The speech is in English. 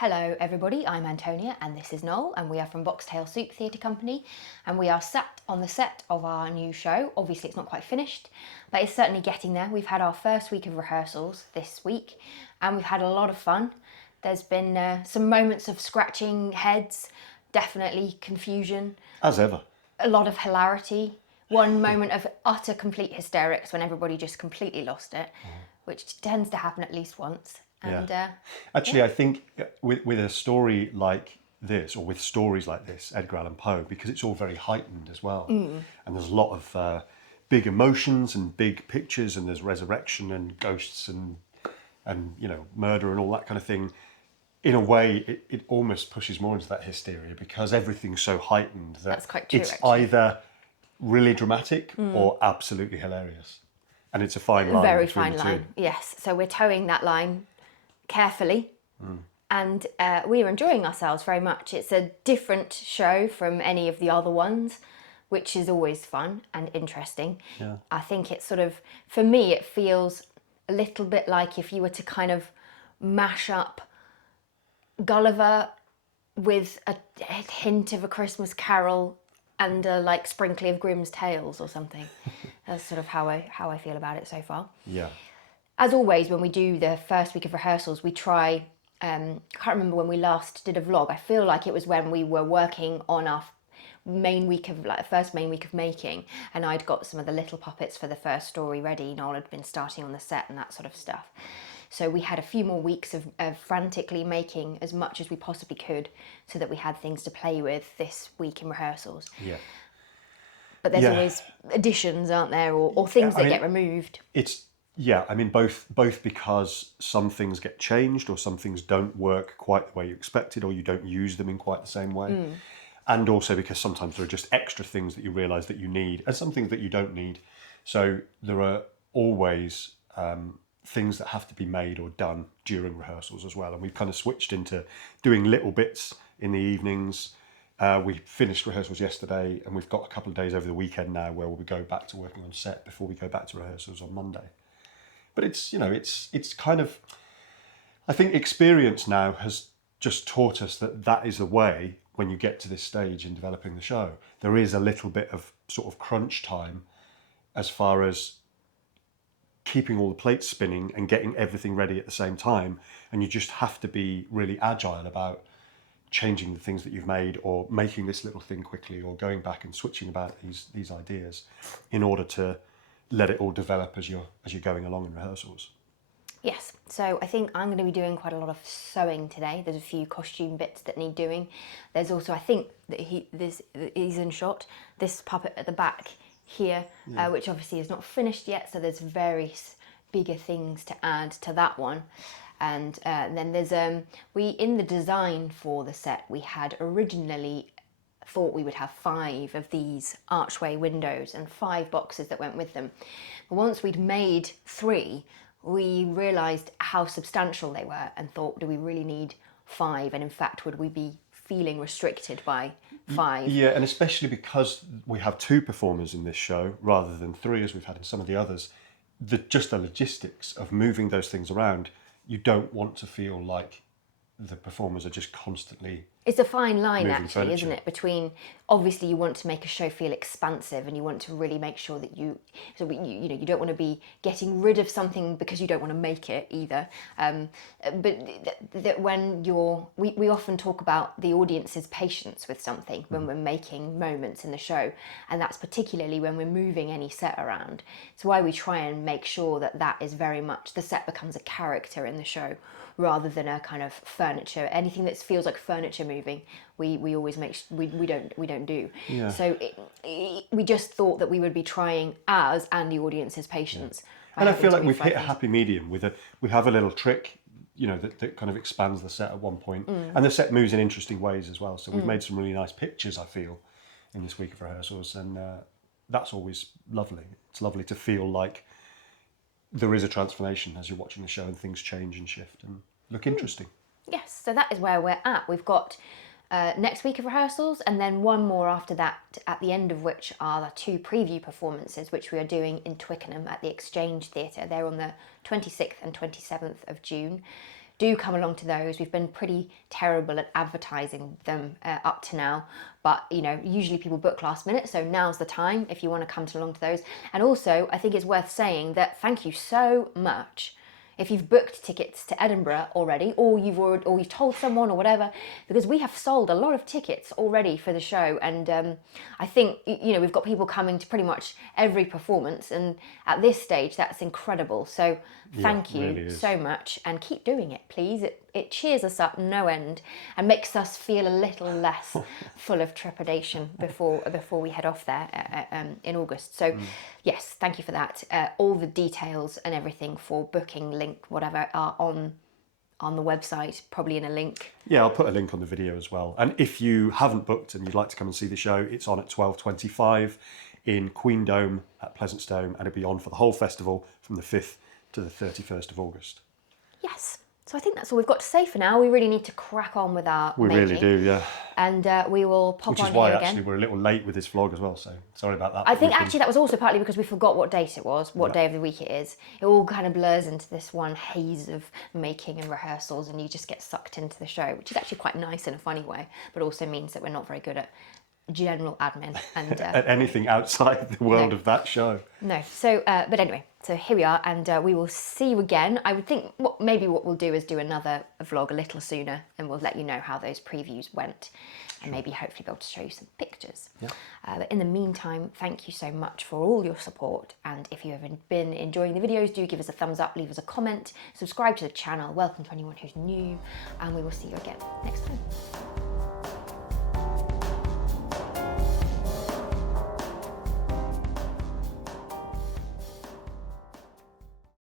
Hello everybody, I'm Antonia and this is Noel and we are from Boxtail Soup Theatre Company and we are sat on the set of our new show. Obviously it's not quite finished, but it's certainly getting there. We've had our first week of rehearsals this week and we've had a lot of fun. There's been some moments of scratching heads, definitely confusion. As ever. A lot of hilarity. One moment of utter complete hysterics when everybody just completely lost it, which tends to happen at least once. And Actually, I think with a story like this, or with stories like this, Edgar Allan Poe, because it's all very heightened as well, and there's a lot of big emotions and big pictures, and there's resurrection and ghosts and murder and all that kind of thing. In a way, it almost pushes more into that hysteria because everything's so heightened that That's quite true, it's actually. either really dramatic or absolutely hilarious, and it's a fine line. Very between fine the line, two. yes. So we're towing that line carefully and we're enjoying ourselves very much. It's a different show from any of the other ones, which is always fun and interesting. Yeah. I think it's sort of, for me, it feels a little bit like if you were to kind of mash up Gulliver with a hint of A Christmas Carol and a like sprinkling of Grimm's Tales or something. That's sort of how I feel about it so far. Yeah. As always, when we do the first week of rehearsals, we try, I can't remember when we last did a vlog. I feel like it was when we were working on our main week of, like, first main week of making, and I'd got some of the little puppets for the first story ready. Noel had been starting on the set and that sort of stuff. So we had a few more weeks of frantically making as much as we possibly could so that we had things to play with this week in rehearsals. Yeah. But there's Yeah. always additions, aren't there, or things that get removed. I mean, both because some things get changed or some things don't work quite the way you expected or you don't use them in quite the same way. And also because sometimes there are just extra things that you realise that you need and some things that you don't need. So there are always things that have to be made or done during rehearsals as well. And we've kind of switched into doing little bits in the evenings. We finished rehearsals yesterday and we've got a couple of days over the weekend now where we'll go back to working on set before we go back to rehearsals on Monday. But it's kind of, I think experience now has just taught us that is the way when you get to this stage in developing the show. There is a little bit of sort of crunch time as far as keeping all the plates spinning and getting everything ready at the same time. And you just have to be really agile about changing the things that you've made or making this little thing quickly or going back and switching about these ideas in order to let it all develop as you're going along in rehearsals. Yes, so I think I'm going to be doing quite a lot of sewing today. There's a few costume bits that need doing. There's also, I think that he's in shot, this puppet at the back here, which obviously is not finished yet, so there's various bigger things to add to that one. And then there's in the design for the set, we had originally thought we would have 5 of these archway windows and 5 boxes that went with them. But once we'd made 3, we realised how substantial they were and thought, do we really need 5? And in fact, would we be feeling restricted by 5? Yeah, and especially because we have 2 performers in this show rather than 3 as we've had in some of the others, just the logistics of moving those things around, you don't want to feel like the performers are just constantly... It's a fine line, moving actually, furniture. isn't it? Between, obviously, you want to make a show feel expansive, and you want to really make sure that you don't want to be getting rid of something because you don't want to make it either. But that when we often talk about the audience's patience with something when we're making moments in the show, and that's particularly when we're moving any set around. It's why we try and make sure that is very much, the set becomes a character in the show rather than a kind of furniture. Anything that feels like furniture moving, we always we don't do. Yeah. So we just thought that we would be trying ours and the audience's patience. And I feel like we've hit a happy medium we have a little trick, that kind of expands the set at one point. And the set moves in interesting ways as well. So we've made some really nice pictures, I feel, in this week of rehearsals. And that's always lovely. It's lovely to feel like there is a transformation as you're watching the show and things change and shift and look interesting. Yes, so that is where we're at. We've got next week of rehearsals and then one more after that, at the end of which are the 2 preview performances which we are doing in Twickenham at the Exchange Theatre. They're on the 26th and 27th of June. do come along to those. We've been pretty terrible at advertising them up to now, but you know, usually people book last minute, so now's the time if you want to come along to those. And also, I think it's worth saying that thank you so much if you've booked tickets to Edinburgh already, or you've told someone or whatever, because we have sold a lot of tickets already for the show, and I think, you know, we've got people coming to pretty much every performance, and at this stage that's incredible. So thank you really so much, and keep doing it, please. It cheers us up no end and makes us feel a little less full of trepidation before we head off there in August. So yes, thank you for that. All the details and everything for booking, link, whatever, are on the website, probably in a link. Yeah, I'll put a link on the video as well. And if you haven't booked and you'd like to come and see the show, it's on at 12:25 in Queen Dome at Pleasantstone, and it'll be on for the whole festival from the 5th to the 31st of August. Yes. So I think that's all we've got to say for now. We really need to crack on with our We making. really do, yeah. And we will pop Which on is why here actually again. we're a little late with this vlog as well, so sorry about that. I think actually that was also partly because we forgot what date it was, what day of the week it is. It all kind of blurs into this one haze of making and rehearsals, and you just get sucked into the show, which is actually quite nice in a funny way, but also means that we're not very good at general admin and at anything outside the world of that show. No. So, but anyway, so here we are, and we will see you again. I would think maybe what we'll do is do another vlog a little sooner, and we'll let you know how those previews went, and maybe hopefully be able to show you some pictures. Yeah. But in the meantime, thank you so much for all your support, and if you have been enjoying the videos, do give us a thumbs up, leave us a comment, subscribe to the channel, welcome to anyone who's new, and we will see you again next time.